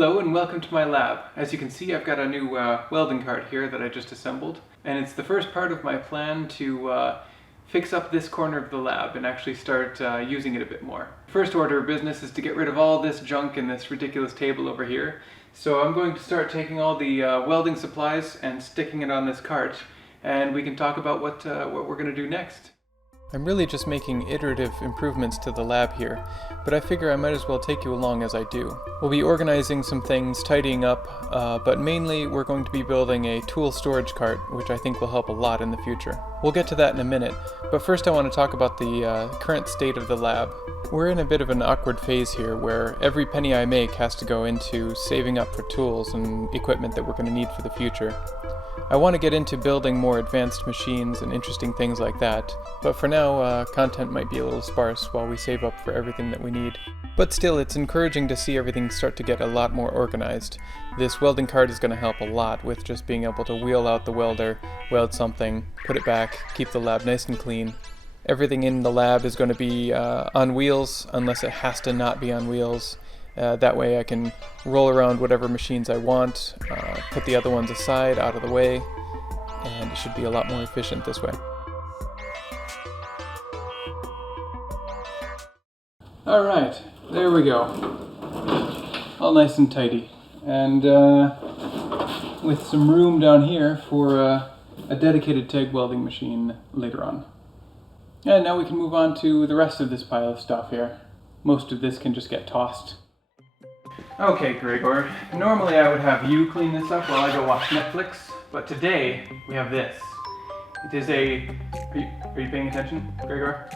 Hello and welcome to my lab. As you can see, I've got a new welding cart here that I just assembled, and it's the first part of my plan to fix up this corner of the lab and actually start using it a bit more. First order of business is to get rid of all this junk in this ridiculous table over here. So I'm going to start taking all the welding supplies and sticking it on this cart, and we can talk about what we're going to do next. I'm really just making iterative improvements to the lab here, but I figure I might as well take you along as I do. We'll be organizing some things, tidying up, but mainly we're going to be building a tool storage cart, which I think will help a lot in the future. We'll get to that in a minute, but first I want to talk about the current state of the lab. We're in a bit of an awkward phase here where every penny I make has to go into saving up for tools and equipment that we're going to need for the future. I want to get into building more advanced machines and interesting things like that, but for now, content might be a little sparse while we save up for everything that we need. But still, it's encouraging to see everything start to get a lot more organized. This welding cart is going to help a lot with just being able to wheel out the welder, weld something, put it back, keep the lab nice and clean. Everything in the lab is going to be on wheels, unless it has to not be on wheels. That way I can roll around whatever machines I want, put the other ones aside, out of the way, and it should be a lot more efficient this way. Alright, there we go. All nice and tidy. And with some room down here for a dedicated TIG welding machine later on. And now we can move on to the rest of this pile of stuff here. Most of this can just get tossed. Okay, Gregor, normally I would have you clean this up while I go watch Netflix, but today we have this. It is a... Are you paying attention, Gregor?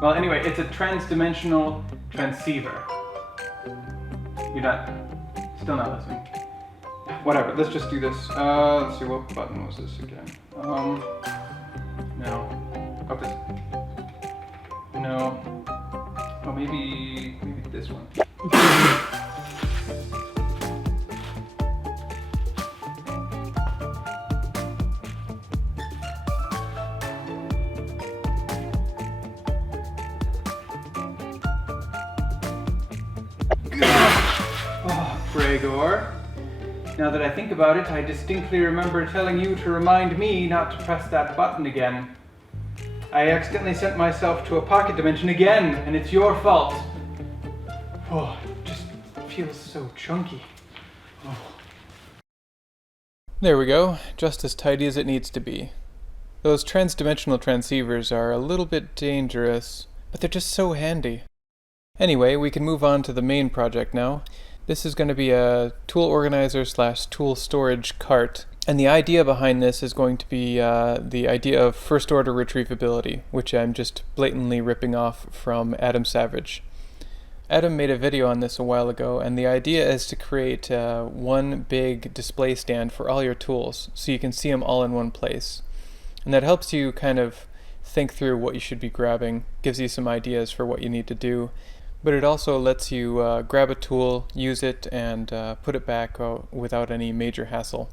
Well, anyway, it's a trans-dimensional transceiver. You're not... Still not listening. Whatever, let's just do this. Let's see, what button was this again? No. Up this... No. Oh, maybe this one. Oh, Gregor. Now that I think about it, I distinctly remember telling you to remind me not to press that button again. I accidentally sent myself to a pocket dimension again, and it's your fault. Oh, it just feels so chunky. Oh. There we go, just as tidy as it needs to be. Those trans-dimensional transceivers are a little bit dangerous, but they're just so handy. Anyway, we can move on to the main project now. This is going to be a tool organizer / tool storage cart. And the idea behind this is going to be the idea of first order retrievability, which I'm just blatantly ripping off from Adam Savage. Adam made a video on this a while ago, and the idea is to create one big display stand for all your tools, so you can see them all in one place. And that helps you kind of think through what you should be grabbing, gives you some ideas for what you need to do, but it also lets you grab a tool, use it, and put it back without any major hassle.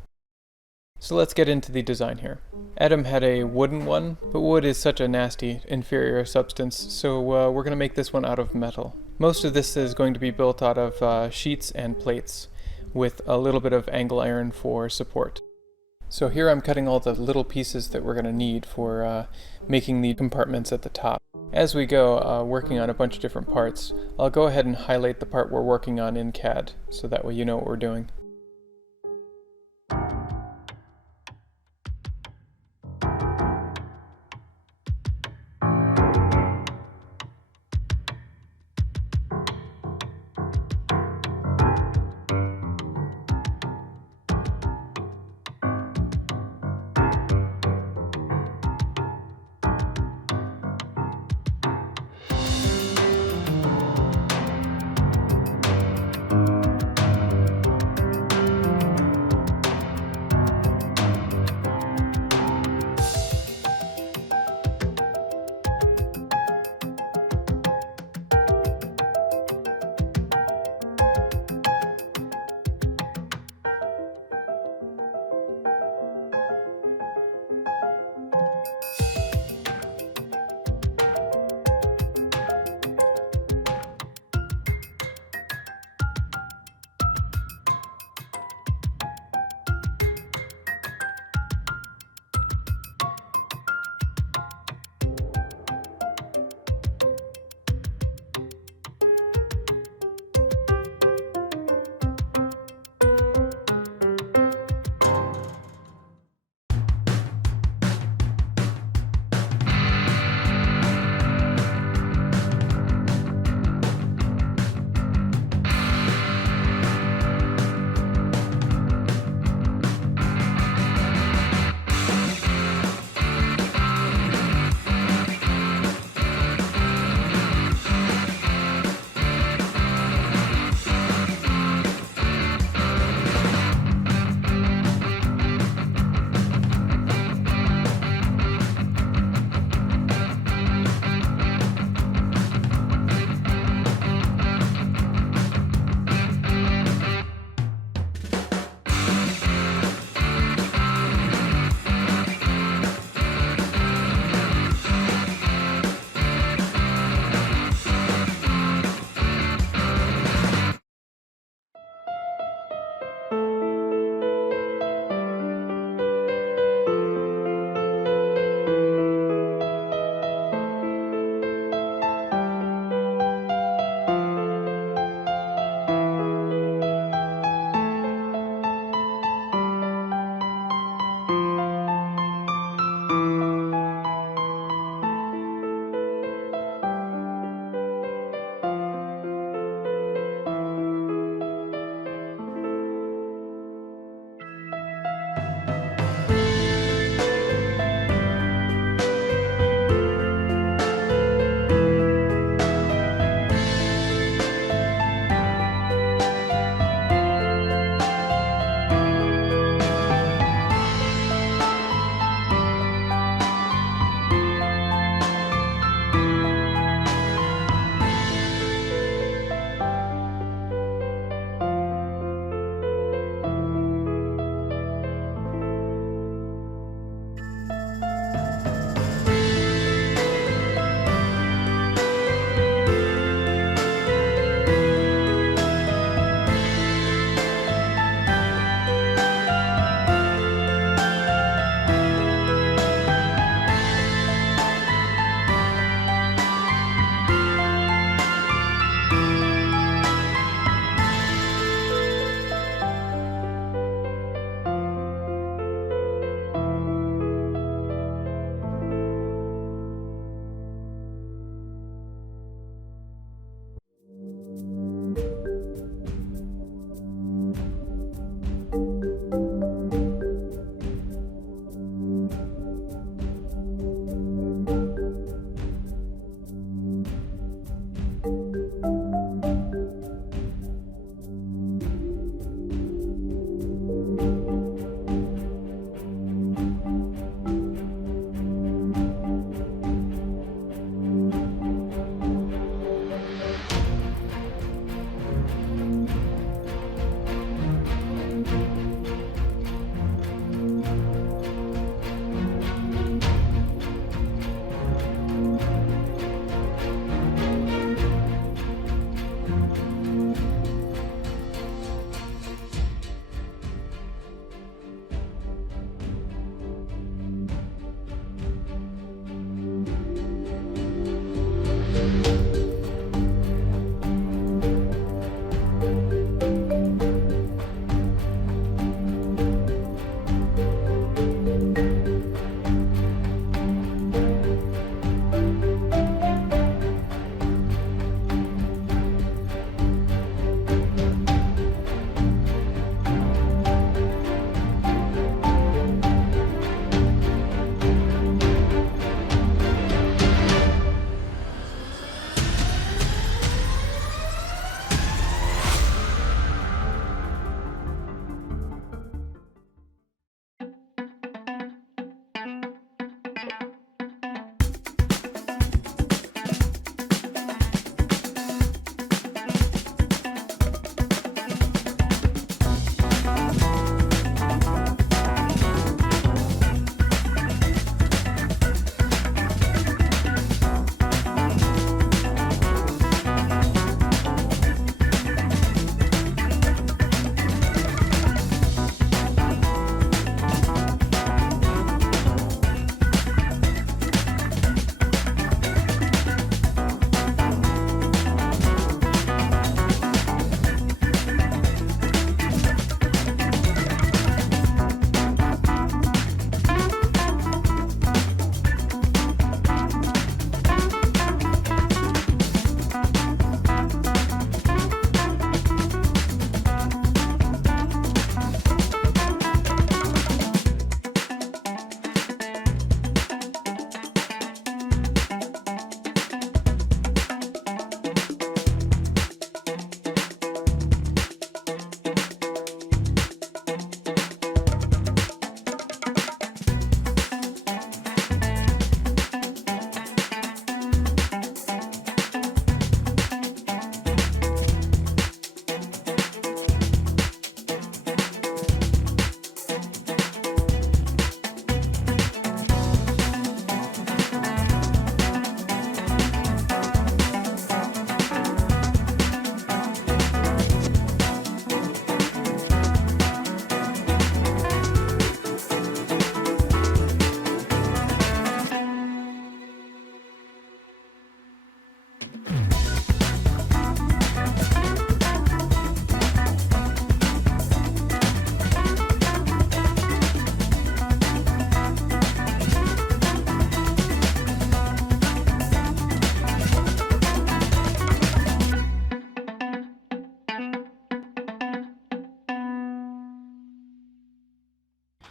So let's get into the design here. Adam had a wooden one, but wood is such a nasty, inferior substance, so we're going to make this one out of metal. Most of this is going to be built out of sheets and plates, with a little bit of angle iron for support. So here I'm cutting all the little pieces that we're going to need for making the compartments at the top. As we go, working on a bunch of different parts, I'll go ahead and highlight the part we're working on in CAD, so that way you know what we're doing.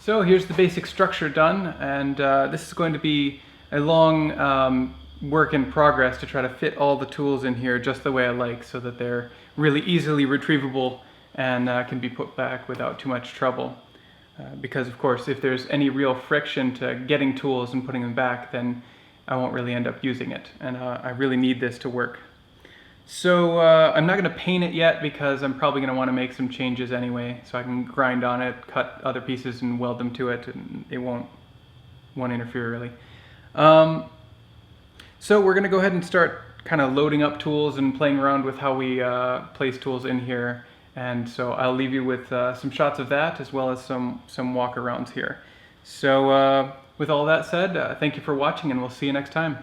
So here's the basic structure done, and this is going to be a long work in progress to try to fit all the tools in here just the way I like, so that they're really easily retrievable and can be put back without too much trouble. Because of course, if there's any real friction to getting tools and putting them back, then I won't really end up using it, and I really need this to work. So I'm not going to paint it yet because I'm probably going to want to make some changes anyway, so I can grind on it, cut other pieces and weld them to it, and it won't interfere really. So we're going to go ahead and start kind of loading up tools and playing around with how we place tools in here, and so I'll leave you with some shots of that as well as some walk-arounds here. So with all that said, thank you for watching, and we'll see you next time.